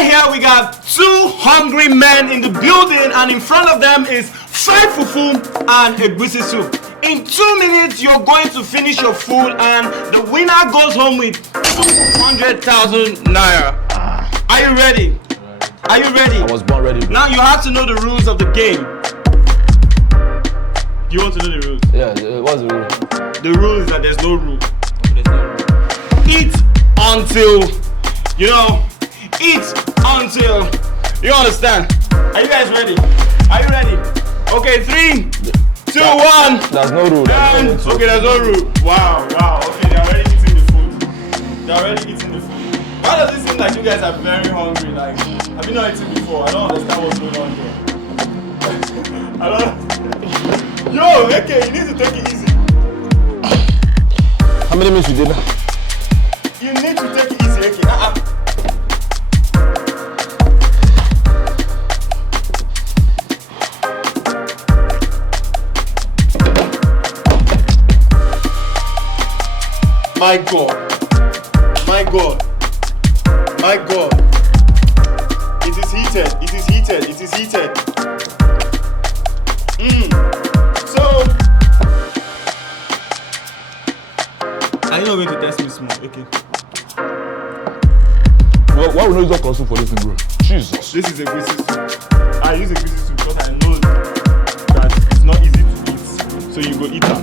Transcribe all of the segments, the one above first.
Right here we got 2 hungry men in the building, and in front of them is fried fufu and EGUISI soup. In 2 minutes, you're going to finish your food, and the winner goes home with 200,000 naira. Are you ready? Are you ready? I was born ready. Bro. Now you have to know the rules of the game. You want to know the rules? Yeah, what's the rule? The rule is that there's no rule. Eat until, eat until, you understand? Are you guys ready? Are you ready? Okay, 3, 2, 1. There's no rule. Okay, there's no rule. Wow. Okay, they're already eating the food. They're already eating the food. Why does it seem like you guys are very hungry? Like, have you not eaten before? I don't understand what's going on here. I don't. Yo, okay, you need to take it easy. How many minutes you did? You need to take it easy, okay? My God. It is heated. So, are you not going to test me small? Okay. Well, why would you use that console for this thing, bro? Jesus. This is EGUISI soup. I use EGUISI soup because I know that it's not easy to eat. So you go eat that.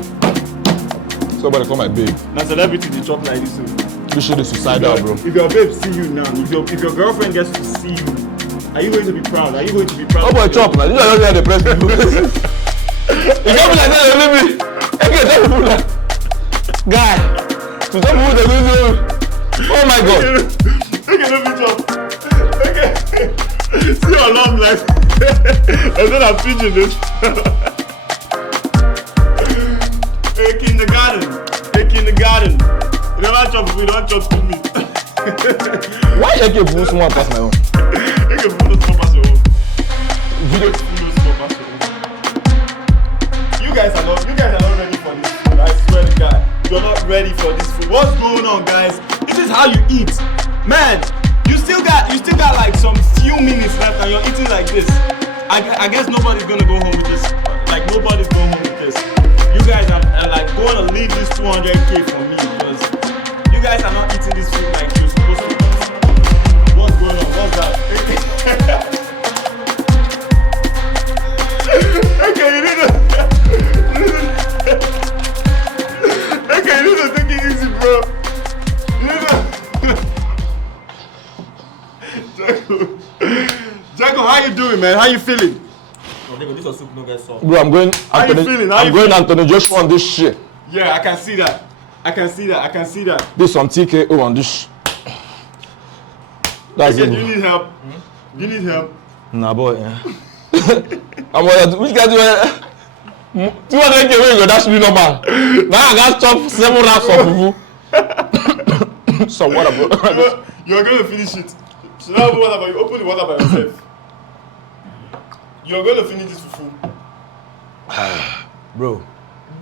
Somebody call my babe. Now celebrity they chop like this. So. This shit is suicidal, bro. If your babe see you now, if your girlfriend gets to see you, are you going to be proud? Are you going to be proud? Oh boy, chop now. You don't know the press people. You can't be like that, leave me. Okay, tell people that. Guy, to some people they will do. Oh my God. Okay, let me chop. Okay. See your alarm like. And then I'm pinching this. Hey, kindergarten. You never chop if we don't chop to me. Why you get food small past my own? You can put the small past your own. Video. You guys are not ready for this food. I swear to God. You're not ready for this food. What's going on, guys? This is how you eat. Man, you still got like some few minutes left and you're eating like this. I guess nobody's gonna go home with this. Like nobody's going home with this. You guys are like going to leave this 200K for me because you guys are not eating this food like you're supposed to. What's going on? What's that? Okay, you need to take it easy, bro. Jaco, how you doing, man? How you feeling? Bro, I'm going. I'm going Anthony Joshua on this shit. Yeah, I can see that. This some TKO on this. That's it. Do you need help? Do you need help? Nah, boy. Yeah. Which guy do you? 200K when you go dash me number. Now I got chop 7 wraps of fufu. So what about? You're going to finish it. So now open water, but you open the water by yourself. You're going to finish this fufu. Bro.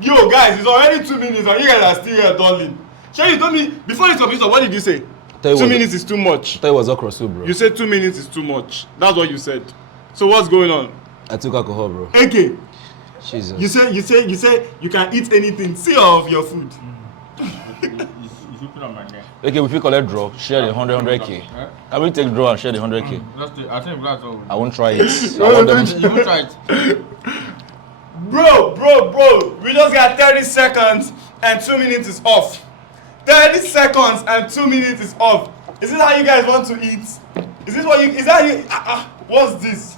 Yo, guys, it's already 2 minutes and you guys are still here, darling. Sure, you told me before this computer, what did you say? 2 minutes is too much. I thought it was okra soup, bro. You said 2 minutes is too much. That's what you said. So what's going on? I took alcohol, bro. Okay. Jesus. You said you can eat anything. See all of your food. Okay, if you collect draw, share the 100K. I will take draw and share the 100K. I think that's all. I won't try it. I want them. You won't try it. Bro. We just got 30 seconds and 2 minutes is off. 30 seconds and 2 minutes is off. Is this how you guys want to eat? Is this what you? Is that you? What's this?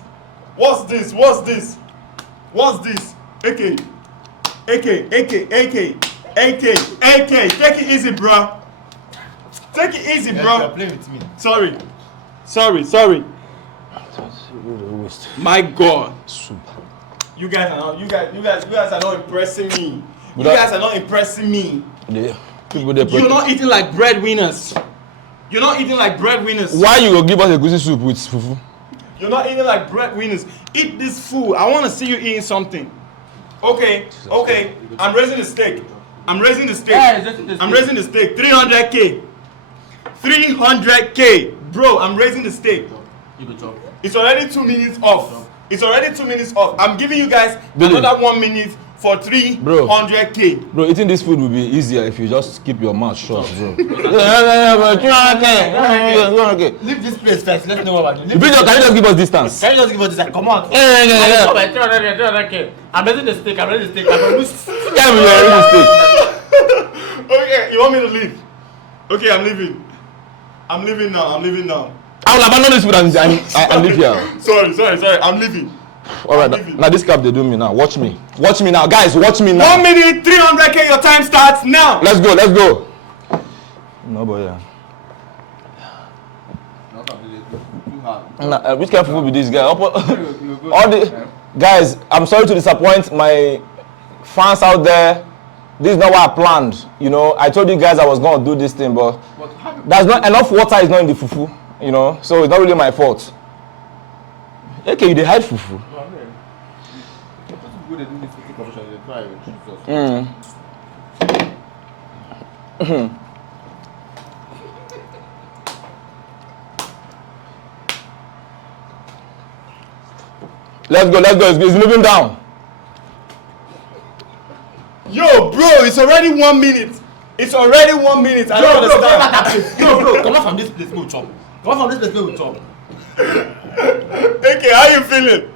AK. Take it easy, bro. Take it easy, bro. You're playing with me. Sorry. My God. You guys are not impressing me. You guys are not impressing me. Yeah. You're not eating like breadwinners. Why you go give us a EGUISI soup with fufu? You're not eating like breadwinners. Eat this food. I want to see you eating something. Okay. I'm raising the stake. I'm raising the stake. 300K. 300K. Bro, I'm raising the stake. It's already 2 minutes off. It's already 2 minutes off. I'm giving you guys Billy. another 1 minute for 300k. Bro, eating this food will be easier if you just keep your mouth shut, bro. Leave this place first. Let's know what we're doing. Can you just give us distance? Can you just give us this? Come on. I'm raising the stake. I'm raising the stake. Okay, you want me to leave? Okay, I'm leaving. I'm leaving now. I will abandon this food and leave here. Sorry. I'm leaving. Alright, now this cap they do me now. Watch me now, guys. Watch me now. 1 minute, 300k. Your time starts now. Let's go. No boy. Yeah. Which kind of food be this guy? All the guys, I'm sorry to disappoint my fans out there. This is not what I planned. You know, I told you guys I was gonna do this thing, but there's not enough water. Is not in the fufu. You know, so it's not really my fault. Okay, they hide fufu. Let's go. It's moving down. Yo, bro, it's already 1 minute. I don't understand. Bro, come on from this place, go chop. Okay, how you feeling?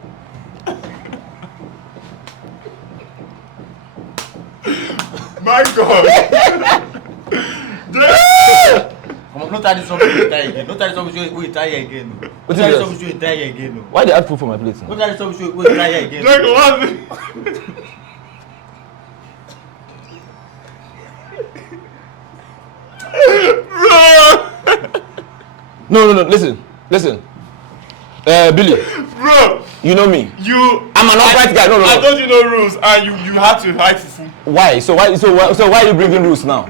My God. Come on, no time this one we try again. Why they add food for my plate? No time this one we try again. No, listen. Billy. Bro, you know me. I'm an upright guy. No. I told you no rules, and you had to hide fufu. Why? So why are you bringing rules now?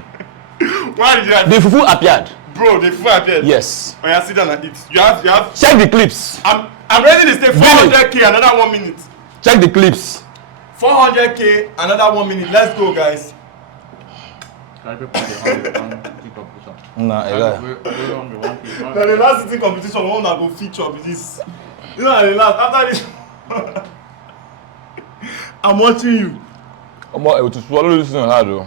Why did you hide? The fufu appeared. Bro, the fufu appeared. Yes. Oh, yeah, sit down and eat. You have. Check the clips. I'm ready to stay 400k. Another 1 minute. Check the clips. 400k. Another 1 minute. Let's go, guys. Nah, Now the last sitting competition, one that go feature with this. You know, the last after this. I'm watching you. I'm to swallow this thing hard though.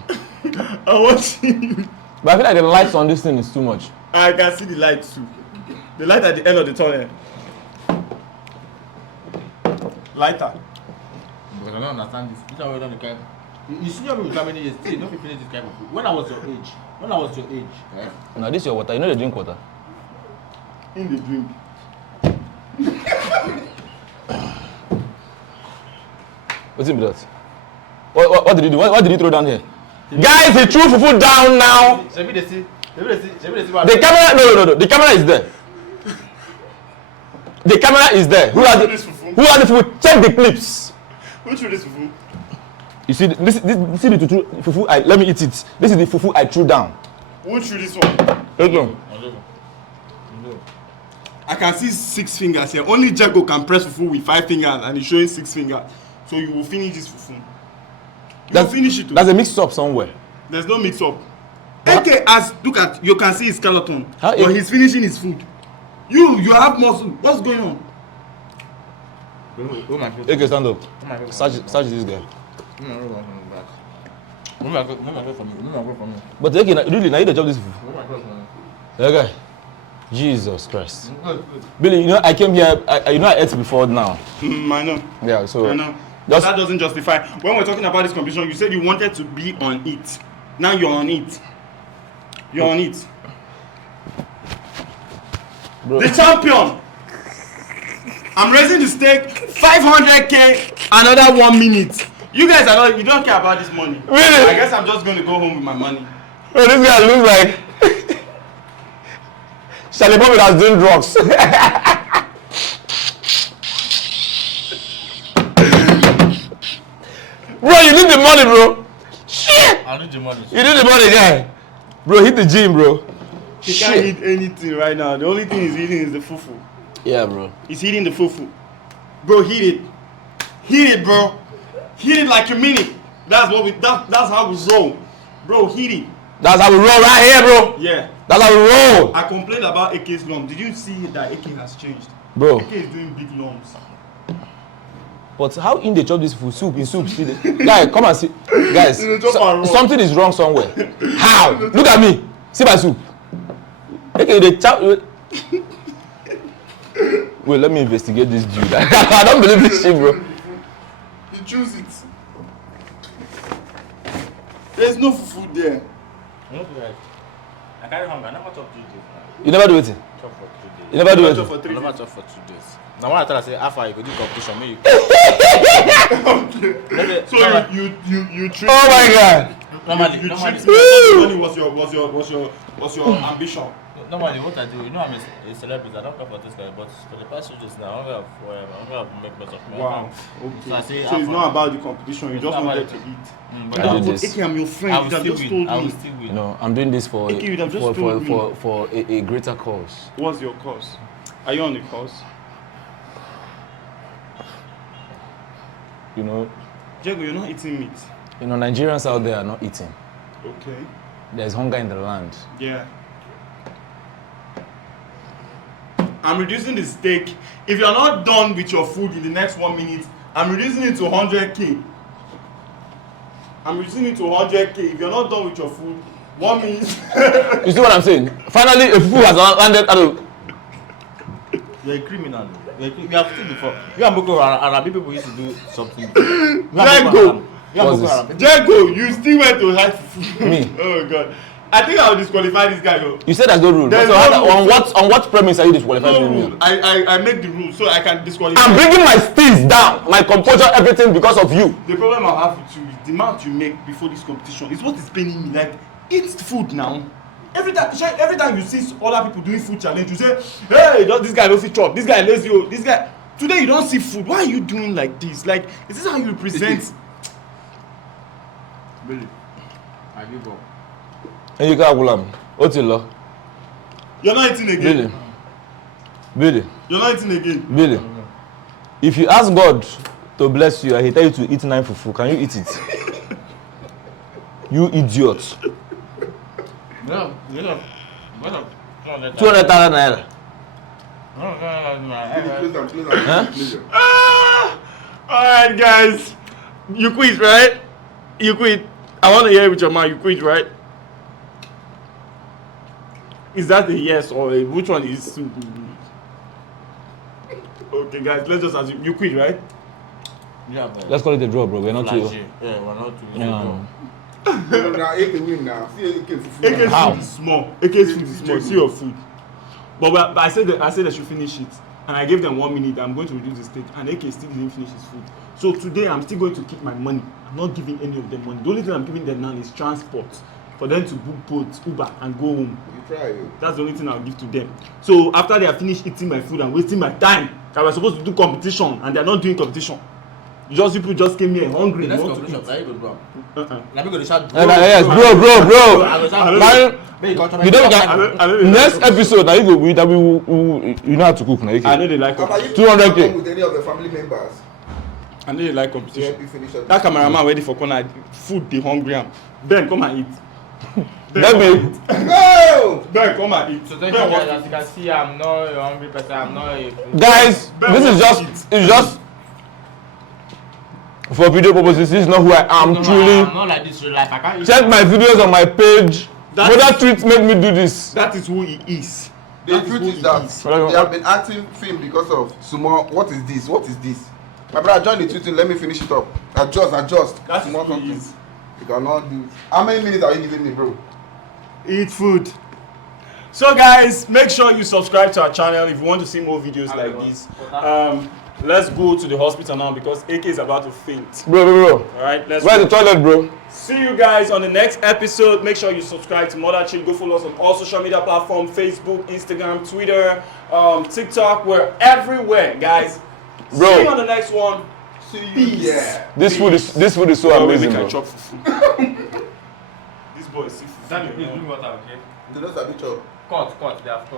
I'm watching you. But I feel like the lights on this thing is too much. I can see the light too. The light at the end of the tunnel. Lighter. But I don't understand this. This is how we done the kind. You see me with how many years? Still, don't finish this kind of food. When I was your age. Eh? Now this is your water. You know they drink water. In the drink. What's it be that? What did he do? What did he throw down here? Guys, he threw fufu down now. The camera, no. The camera is there. The camera is there. Who has the fufu? Check the clips. Who threw this fufu? You see, this is the fufu. Let me eat it. This is the fufu I threw down. Who threw this one? Let's go. I can see 6 fingers here. Only Jago can press fufu with 5 fingers, and he's showing 6 fingers. So you will finish this fufu. You will finish it. There's a mix-up somewhere. There's no mix-up. Okay, look at, you can see his skeleton. But he's finishing his food. You have muscle. What's going on? Okay, stand up. Search this guy. But okay, really, now you the job this fufu. Okay. Jesus Christ. Billy, you know I came here. I ate before now. I know. Yeah, so I know. But that doesn't justify. When we're talking about this competition, you said you wanted to be on it. Now you're on it. You're on it. Bro. The champion. I'm raising the stake. 500k. Another 1 minute. You guys are not. You don't care about this money. Really? I guess I'm just going to go home with my money. Oh, this guy looks like Charlie Bobby that's doing drugs. Bro, you need the money, bro. Shit. I need the money. You need the money, guy. Bro, hit the gym, bro. He can't eat anything right now. The only thing he's eating is the fufu. Yeah, bro. He's eating the fufu. Bro, hit it. Hit it, bro. Hit it like you mean it. That's how we roll. Bro, hit it. That's how we roll right here, bro. Yeah. That's how we roll. I complained about AK's lump. Did you see that AK has changed? Bro. AK is doing big lumps. But how in they chop this food? Soup in soup still. Guys, come and see. Guys, something is wrong somewhere. How? Look at me. See my soup. Okay, they chop. Wait, let me investigate this dude. I don't believe this shit, bro. You choose it. There's no food there. I carry hunger. I never chop 3 days. You never do it? Chop for 3 days. You never do it? Chop for 3 I never days. chop for 2 days. Now when I tell her say after you go do competition, make you. So you treat. Oh my god. Normally, You normally, treat money was your ambition. normally what I do, you know I'm a celebrity. I don't come for this guy, but for the past 2 days now, I'm gonna make better of me. Wow. So I say, So it's not about the competition. You just wanted to eat. But I I did will this. Okay, I'm your friend. I You will have still just win. told I will me. still You win. know, I'm doing this for Okay, you'd have just told me. for a greater cause. What's your cause? Are you on the cause? You know, Diego, you're not eating meat. Nigerians out there are not eating. Okay. There's hunger in the land. Yeah. I'm reducing the steak. If you're not done with your food in the next 1 minute, I'm reducing it to 100k. I'm reducing it to 100k. If you're not done with your food, 1 minute. You see what I'm saying? Finally, a food has landed at a... You're a criminal. We have seen before. You and Boko Haram people used to do something. Diego, you still went to hide food. Me? Oh God. I think I'll disqualify this guy though. You said there's no rule. There's So no how, rule. on what premise are you disqualifying No me? rule. I make the rule so I can disqualify. I'm bringing my steez down, my composure, everything because of you. The problem I have with you is the amount you make before this competition is what is paining me. Like, eat food now. Every time you see other people doing food challenge, you say, hey, this guy no fit chop, this guy lazy, this guy. Today you don't see food. Why are you doing like this? Like, is this how you represent? Really? I give up. And you can't Gulam. What's your law? You're not eating again. Billy. You're not eating again. Billy. If you ask God to bless you and he tell you to eat 9 fufu, can you eat it? You idiot. No. 200,000 naira. Alright, guys. You quit, right? You quit. I want to hear it with your mouth. You quit, right? Is that a yes or a which one is? Okay, guys, let's just assume you quit, right? Yeah, but Let's call it a draw, bro. We're not too... yeah, we're not too. Yeah. Now AK win now. See AK fufu. AK's How? food is small. AK's food is small. See your food. But I said they should finish it, and I gave them 1 minute. I'm going to reduce the steak, and AK still didn't finish his food. So today I'm still going to keep my money. I'm not giving any of them money. The only thing I'm giving them now is transport for them to book boats, Uber, and go home. You try it. That's the only thing I'll give to them. So after they have finished eating my food and wasting my time, I was supposed to do competition, and they're not doing competition. People just came here hungry. The next want to competition, eat. now you go do am. Uh-uh. Now we go to shout. Yes, bro. I go shout. Man, Make you come you don't I don't next episode, now you go with that we you know how to cook now. I know Okay. they like Papa, competition. you 200K. come with any of your family members. I know they like To competition. help you finish up. That cameraman ready for corner. Food they hungry am. Ben, come and eat. Let me. Go! Ben, come and eat. So thank Ben, you guys. what- As you can see, I'm not a hungry person. I'm not a. Guys, this is just for video purposes. This is not who I am No, truly. I'm not like this real life. I can't eat. Check my videos on my page. Mother tweets made me do this. That is who he is. The That truth who is he that is. they have been acting film because of Sumo. What is this? What is this? My brother, join the tweeting. Let me finish it up. Adjust. That is Sumo who he something. is. You cannot do. How many minutes are you giving me, bro? Eat food. So guys, make sure you subscribe to our channel if you want to see more videos like this. Let's go to the hospital now because AK is about to faint. Bro. Alright, let's Where's go. the toilet, bro? See you guys on the next episode. Make sure you subscribe to Mother Chill. Go follow us on all social media platforms, Facebook, Instagram, Twitter, TikTok. We're everywhere, guys. Bro. See you on the next one. See you. Peace. Yeah. This food is so Oh, amazing, we can bro. chop fufu. This boy is seafood. Please bring water, okay? The nose a bit chop. Cut. They have cut.